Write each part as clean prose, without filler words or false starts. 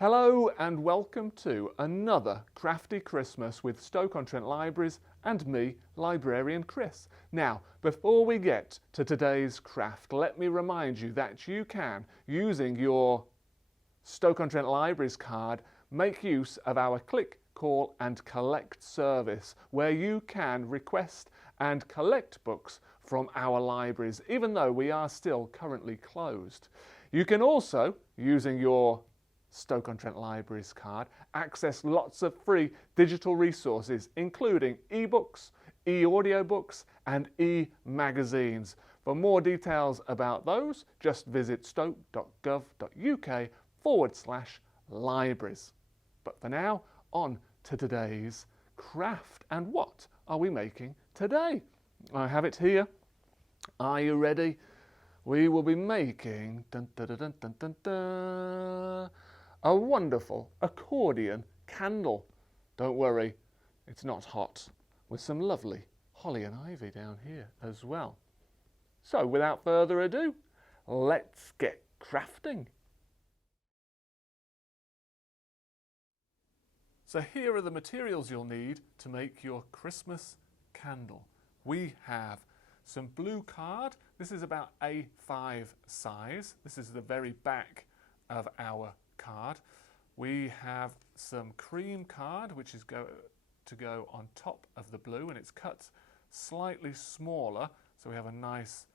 Hello and welcome to another Crafty Christmas with Stoke-on-Trent Libraries and me, Librarian Chris. Now, before we get to today's craft, let me remind you that you can, using your Stoke-on-Trent Libraries card, make use of our click, call and collect service, where you can request and collect books from our libraries, even though we are still currently closed. You can also, using your Stoke-on-Trent Libraries card, access lots of free digital resources, including ebooks, e-audiobooks and e-magazines. For more details about those, just visit stoke.gov.uk/libraries. But for now, on to today's craft. And what are we making today? I have it here. Are you ready? We will be making a wonderful accordion candle. Don't worry, it's not hot, with some lovely holly and ivy down here as well. So without further ado, let's get crafting. So here are the materials you'll need to make your Christmas candle. We have some blue card. This is about A5 size. This is the very back of our card. We have some cream card, which is to go on top of the blue, and it's cut slightly smaller, so we have a nice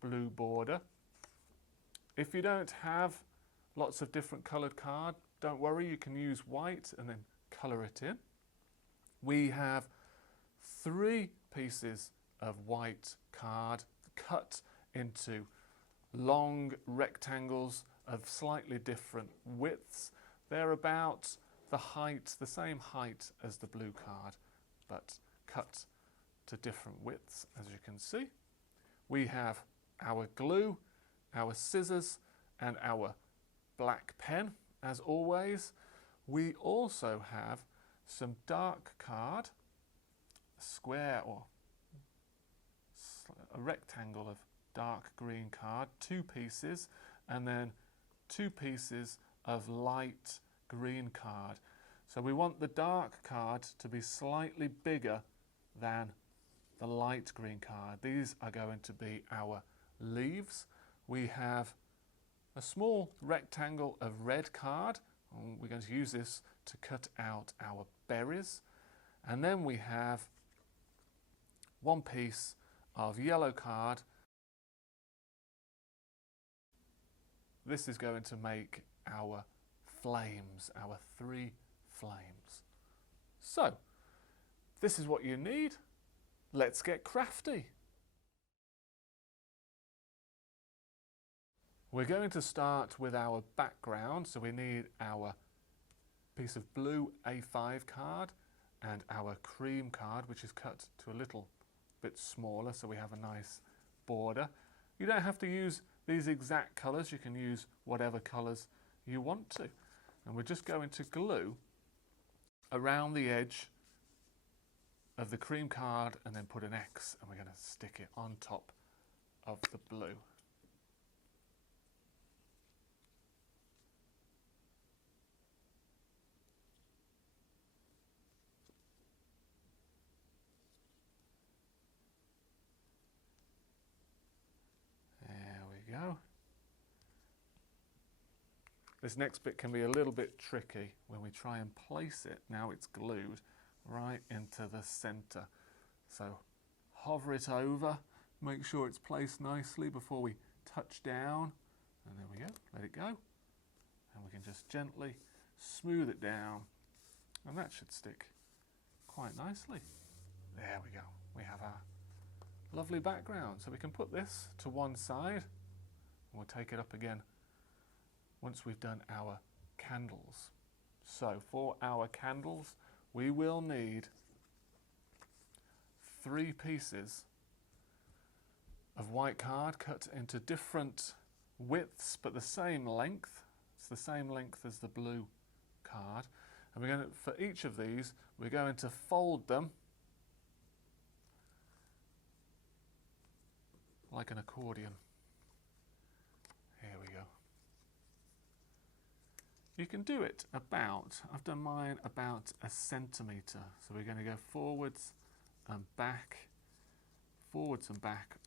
blue border. If you don't have lots of different coloured card, don't worry, you can use white and then colour it in. We have 3 pieces of white card cut into long rectangles of slightly different widths. They're about the same height as the blue card, but cut to different widths, as you can see. We have our glue, our scissors, and our black pen, as always. We also have some dark card, a square or a rectangle of dark green card, 2 pieces, and then 2 pieces of light green card. So we want the dark card to be slightly bigger than the light green card. These are going to be our leaves. We have a small rectangle of red card. We're going to use this to cut out our berries. And then we have 1 piece of yellow card. This is going to make our flames, our 3 flames. So, this is what you need. Let's get crafty. We're going to start with our background, so we need our piece of blue A5 card and our cream card, which is cut to a little bit smaller, so we have a nice border. You don't have to use these exact colours, you can use whatever colours you want to. And we're just going to glue around the edge of the cream card and then put an X, and we're going to stick it on top of the blue. Go. This next bit can be a little bit tricky when we try and place it, now it's glued, right into the centre. So hover it over, make sure it's placed nicely before we touch down, and there we go, let it go. And we can just gently smooth it down, and that should stick quite nicely. There we go, we have our lovely background. So we can put this to one side. We'll take it up again once we've done our candles. So for our candles, we will need 3 pieces of white card cut into different widths, but the same length. It's the same length as the blue card. And we're going to, for each of these, we're going to fold them like an accordion. Here we go. you can do it about, I've done mine about 1 centimetre. So we're going to go forwards and back,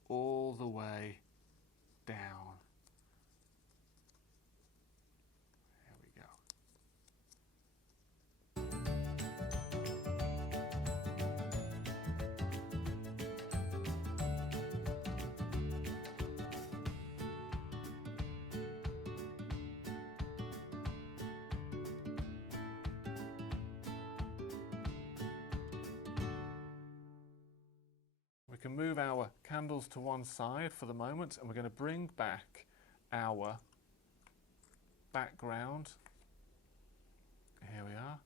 all the way down. There we go. We can move our candles to one side for the moment, and we're going to bring back our background. Here we are.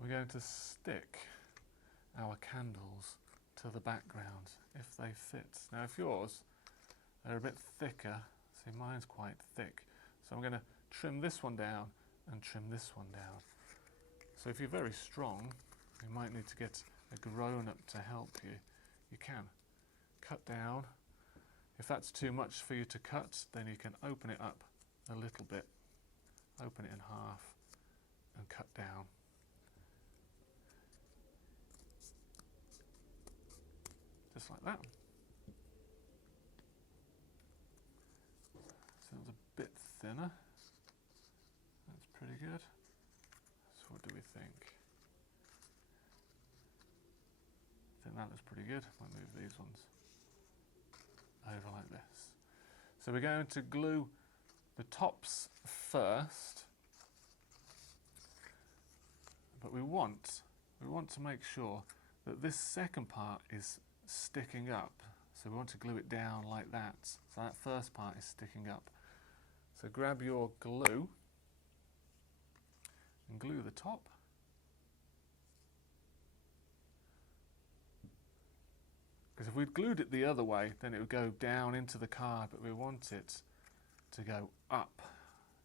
We're going to stick our candles to the background if they fit. Now if yours are a bit thicker, see mine's quite thick, so I'm going to trim this one down and trim this one down. So if you're very strong, you might need to get a grown-up to help you. You can cut down. If that's too much for you to cut, then you can open it up a little bit, open it in half and cut down. Just like that. So it's a bit thinner. That's pretty good. So what do we think? I think that looks pretty good. Might move these ones over like this. So we're going to glue the tops first, but we want to make sure that this second part is sticking up. So we want to glue it down like that. So that first part is sticking up. So grab your glue and glue the top. Because if we'd glued it the other way, then it would go down into the card, but we want it to go up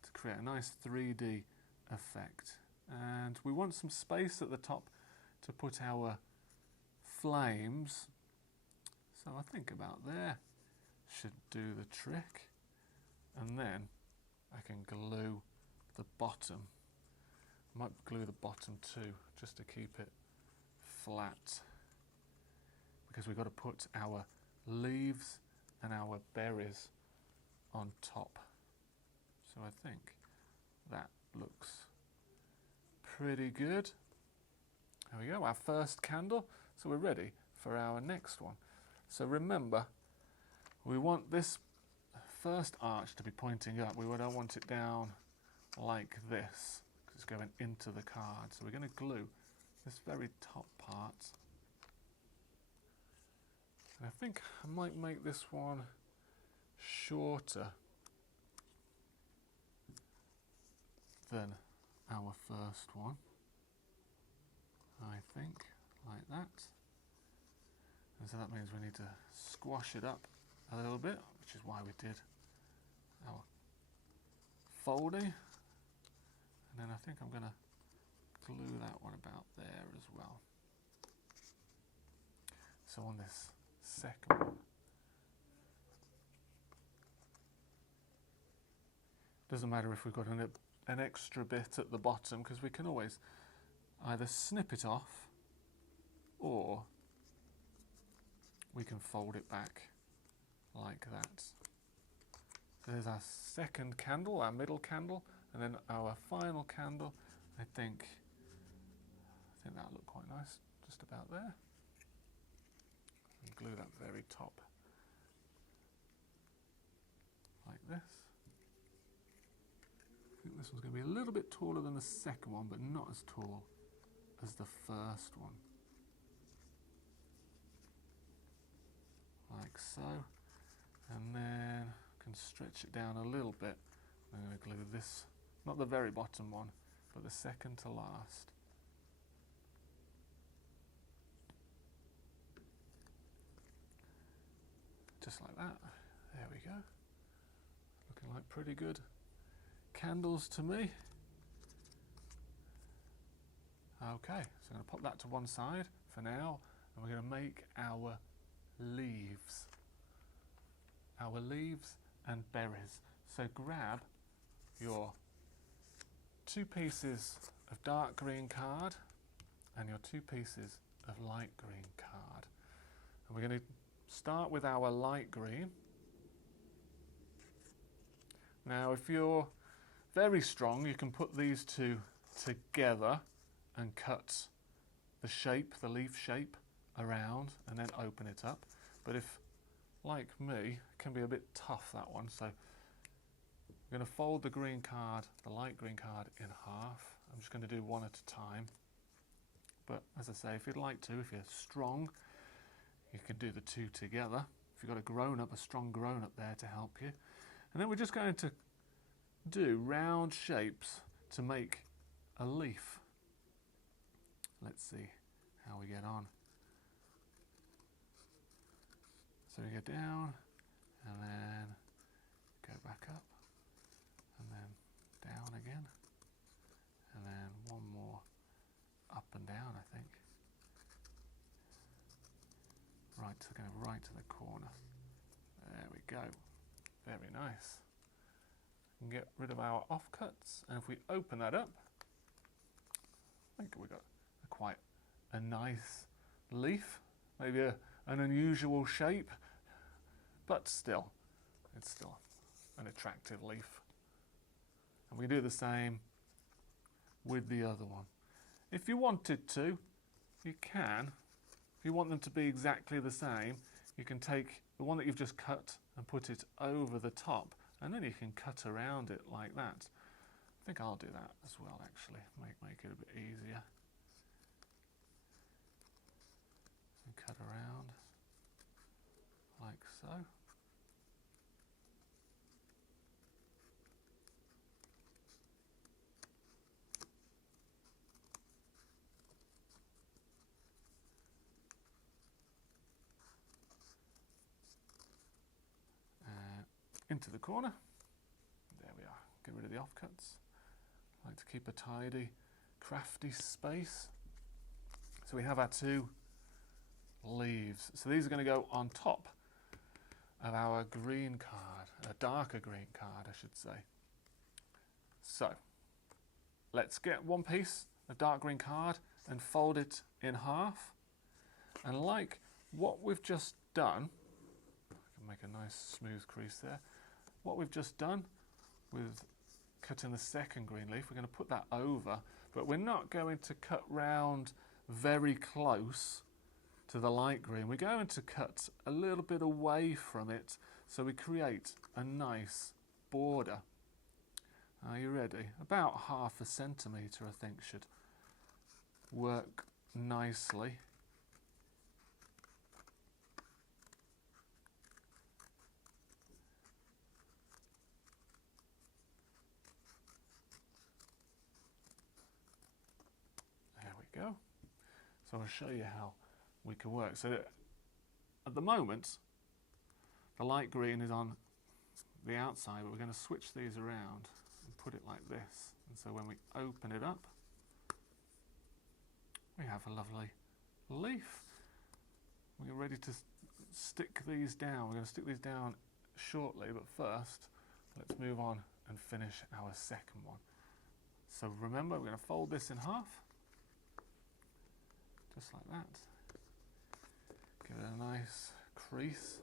to create a nice 3D effect. And we want some space at the top to put our flames. So I think about there should do the trick. And then I can glue the bottom. I might glue the bottom too, just to keep it flat. Because we've got to put our leaves and our berries on top. So I think that looks pretty good. There we go, our first candle. So we're ready for our next one. So remember, we want this first arch to be pointing up. We don't want it down like this, because it's going into the card. So we're going to glue this very top part. And I think I might make this one shorter than our first one. I think, like that. And so that means we need to squash it up a little bit, which is why we did our folding. And then I think I'm going to glue that one about there as well. So on this second one, doesn't matter if we've got an extra bit at the bottom, because we can always either snip it off or we can fold it back like that. So there's our second candle, our middle candle, and then our final candle. I think that'll look quite nice, just about there. And glue that very top like this. I think this one's going to be a little bit taller than the second one, but not as tall as the first one. Like so. And then I can stretch it down a little bit. I'm going to glue this, not the very bottom one, but the second to last. Just like that. There we go. Looking like pretty good candles to me. Okay, so I'm going to pop that to one side for now, and we're going to make our leaves. Our leaves and berries. So grab your 2 pieces of dark green card and your 2 pieces of light green card. And we're going to start with our light green. Now if you're very strong, you can put these 2 together and cut the shape, the leaf shape around and then open it up. But if, like me, it can be a bit tough, that one, so I'm going to fold the green card, the light green card, in half. I'm just going to do one at a time. But as I say, if you'd like to, if you're strong, you can do the 2 together. If you've got a grown-up, a strong grown-up there to help you. And then we're just going to do round shapes to make a leaf. Let's see how we get on. So we go down and then go back up and then down again and then one more up and down, I think. Right, so going right to the corner. There we go. Very nice. We can get rid of our offcuts, and if we open that up, I think we've got quite a nice leaf, maybe an unusual shape, but still, it's still an attractive leaf. And we do the same with the other one. If you wanted to, you can. If you want them to be exactly the same, you can take the one that you've just cut and put it over the top, and then you can cut around it like that. I think I'll do that as well, actually, make it a bit easier. And cut around like so. Into the corner. There we are. Get rid of the offcuts. I like to keep a tidy, crafty space. So we have our 2 leaves. So these are going to go on top of our green card, a darker green card, I should say. So let's get one piece of dark green card and fold it in half. And like what we've just done, I can make a nice smooth crease there. What we've just done with cutting the second green leaf, we're going to put that over, but we're not going to cut round very close to the light green. We're going to cut a little bit away from it so we create a nice border. Are you ready? About 1/2 centimetre, I think, should work nicely. Go. So I'll show you how we can work. So at the moment, the light green is on the outside, but we're going to switch these around and put it like this. And so when we open it up, we have a lovely leaf. We're ready to stick these down. We're going to stick these down shortly, but first, let's move on and finish our second one. So remember, we're going to fold this in half. Just like that. Give it a nice crease.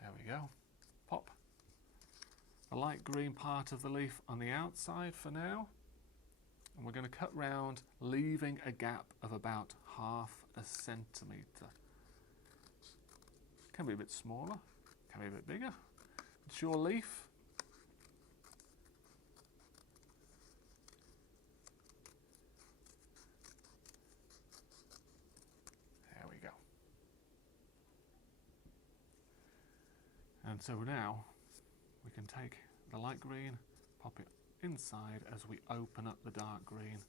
There we go. Pop the light green part of the leaf on the outside for now. And we're going to cut round, leaving a gap of about 1/2 centimetre. Can be a bit smaller, can be a bit bigger. It's your leaf. And so now we can take the light green, pop it inside as we open up the dark green.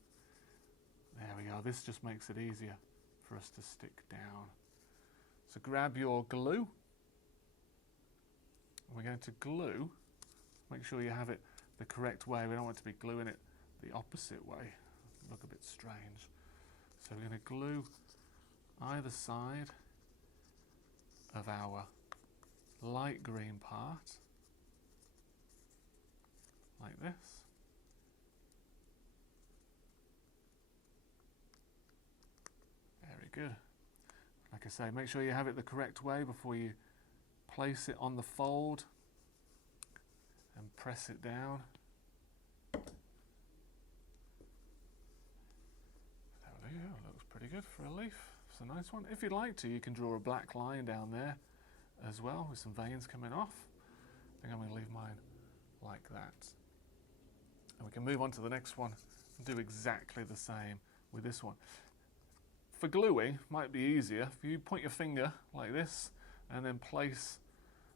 There we go. This just makes it easier for us to stick down. So grab your glue. We're going to glue. Make sure you have it the correct way. We don't want to be gluing it the opposite way. Look a bit strange. So we're going to glue either side of our light green part, like like this. Very good. Like I say, make sure you have it the correct way before you place it on the fold and press it down. There we go, looks pretty good for a leaf. It's a nice one. If you'd like to, you can draw a black line down there as well with some veins coming off. I think I'm going to leave mine like that. And we can move on to the next one and do exactly the same with this one. For gluing, might be easier if you point your finger like this and then place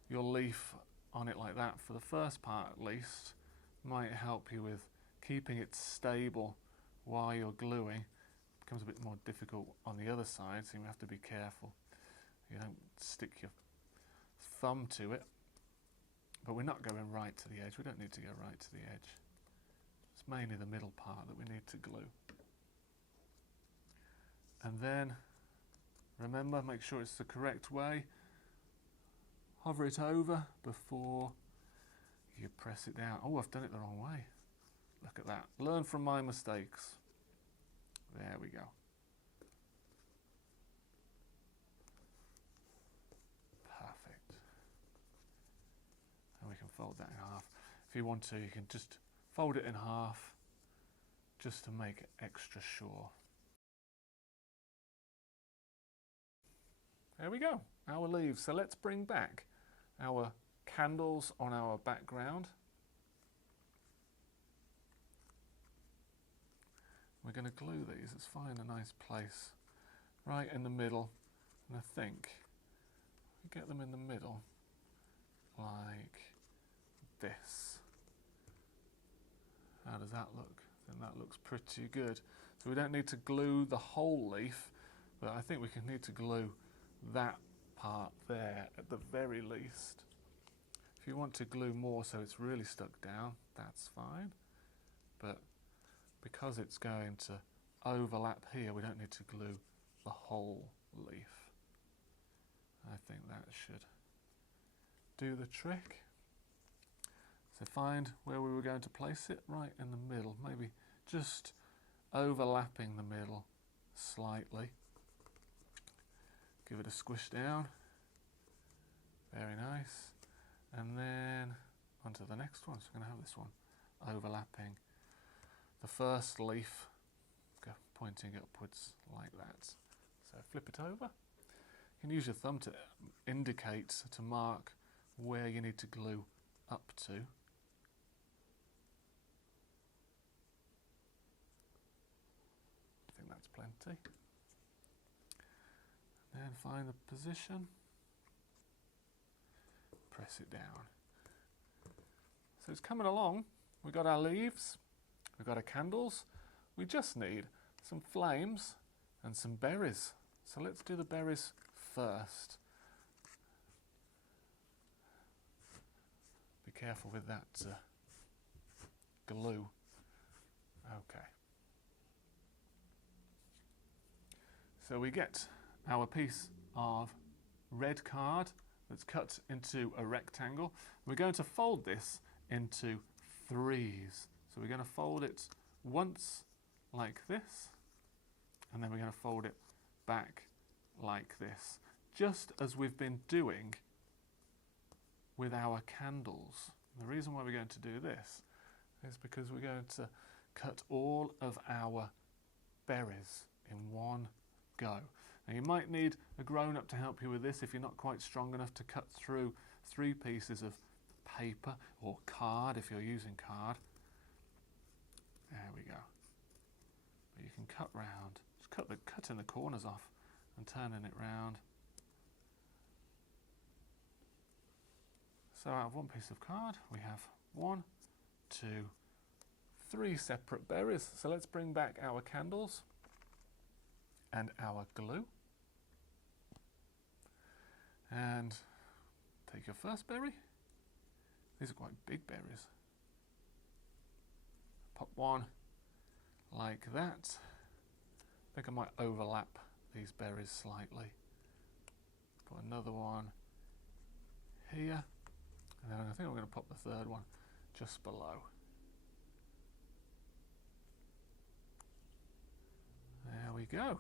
your leaf on it like that for the first part at least. Might help you with keeping it stable while you're gluing. It becomes a bit more difficult on the other side, so you have to be careful. You don't stick your thumb to it. But we're not going right to the edge. We don't need to go right to the edge. It's mainly the middle part that we need to glue. And then, remember, make sure it's the correct way. Hover it over before you press it down. Oh, I've done it the wrong way. Look at that. Learn from my mistakes. There we go. Perfect. And we can fold that in half. If you want to, you can just fold it in half just to make it extra sure. There we go, our leaves. So let's bring back our candles on our background. We're going to glue these. Let's find a nice place right in the middle. And I think we get them in the middle like this. How does that look? I think that looks pretty good. So we don't need to glue the whole leaf, but I think we can need to glue that part there at the very least. If you want to glue more so it's really stuck down, that's fine. But because it's going to overlap here, we don't need to glue the whole leaf. I think that should do the trick. So find where we were going to place it, right in the middle, maybe just overlapping the middle slightly. Give it a squish down. Very nice. And then onto the next one. So we're going to have this one overlapping the first leaf, pointing upwards like that. So flip it over. You can use your thumb to indicate, to mark where you need to glue up to. I think that's plenty. Then find the position, press it down. So it's coming along. We've got our leaves, we've got our candles. We just need some flames and some berries. So let's do the berries first. Be careful with that glue. Okay. So we get our piece of red card that's cut into a rectangle. We're going to fold this into threes. So we're going to fold it once like this, and then we're going to fold it back like this, just as we've been doing with our candles. And the reason why we're going to do this is because we're going to cut all of our berries in one go. Now you might need a grown-up to help you with this if you're not quite strong enough to cut through 3 pieces of paper or card if you're using card. There we go. But you can cut round, just cutting the corners off and turning it round. So out of one piece of card we have 1, 2, 3 separate berries. So let's bring back our candles and our glue. And take your first berry. These are quite big berries. Pop one like that. I think I might overlap these berries slightly. Put another one here. And then I think I'm going to pop the third one just below. There we go.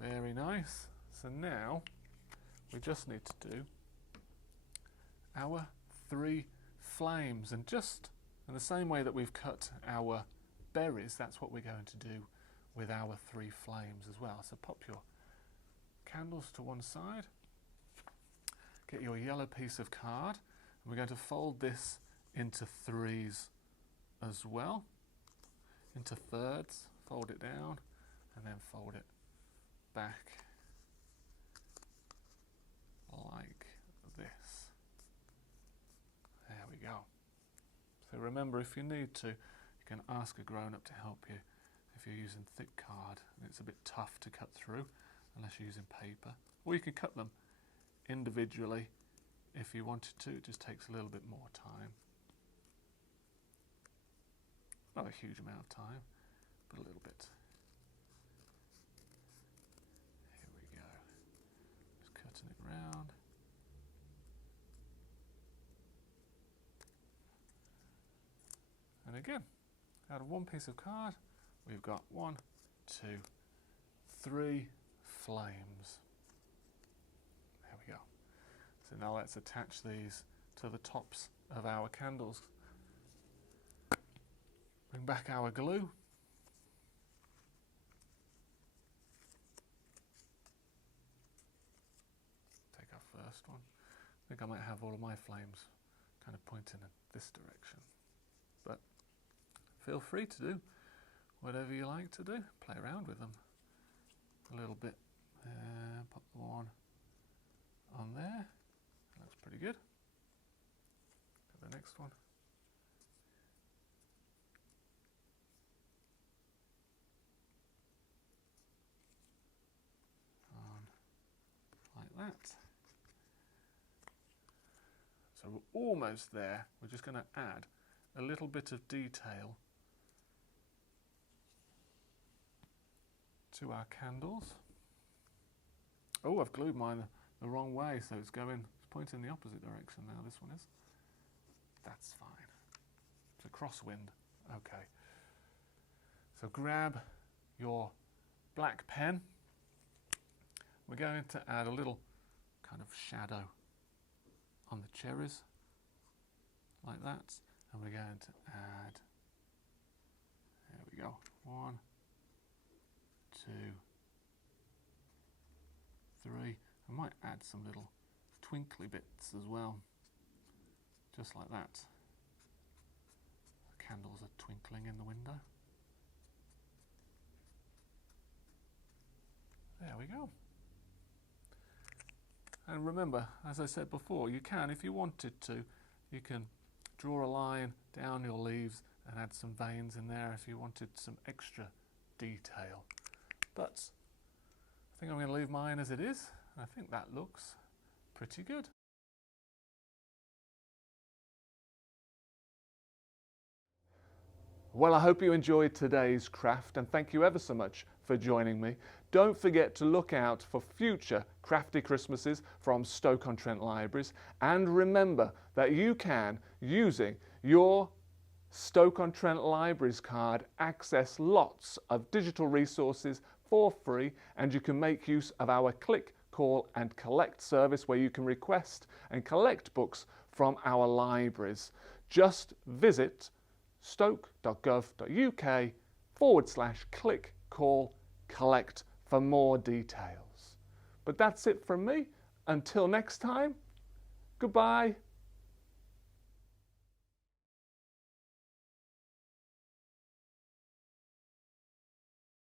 Very nice. So now we just need to do our 3 flames, and just in the same way that we've cut our berries, that's what we're going to do with our 3 flames as well. So pop your candles to one side, get your yellow piece of card, and we're going to fold this into 3s as well, into thirds, fold it down and then fold it back like this. There we go. So remember, if you need to, you can ask a grown-up to help you if you're using thick card and it's a bit tough to cut through unless you're using paper. Or you can cut them individually if you wanted to. It just takes a little bit more time. Not a huge amount of time, but a little bit. Here we go. Just cutting it round. And again, out of one piece of card, we've got 1, 2, 3 flames. There we go. So now let's attach these to the tops of our candles. Bring back our glue. Take our first one. I think I might have all of my flames kind of pointing in this direction. But feel free to do whatever you like to do. Play around with them a little bit. Pop the one on there. That looks pretty good. Get the next one. Like that. So we're almost there. We're just going to add a little bit of detail to our candles. Oh, I've glued mine the wrong way, so it's pointing in the opposite direction now. This one is. That's fine. It's a crosswind. Okay. So grab your black pen. We're going to add a little kind of shadow on the cherries, like that. And we're going to add, there we go, 1, 2, 3. I might add some little twinkly bits as well, just like that. The candles are twinkling in the window. There we go. And remember, as I said before, you can, if you wanted to, you can draw a line down your leaves and add some veins in there if you wanted some extra detail. But I think I'm going to leave mine as it is. I think that looks pretty good. Well, I hope you enjoyed today's craft, and thank you ever so much for joining me. Don't forget to look out for future Crafty Christmases from Stoke-on-Trent Libraries, and remember that you can, using your Stoke-on-Trent Libraries card, access lots of digital resources for free, and you can make use of our click, call and collect service where you can request and collect books from our libraries. Just visit stoke.gov.uk/click, call, collect for more details. But that's it from me. Until next time, goodbye.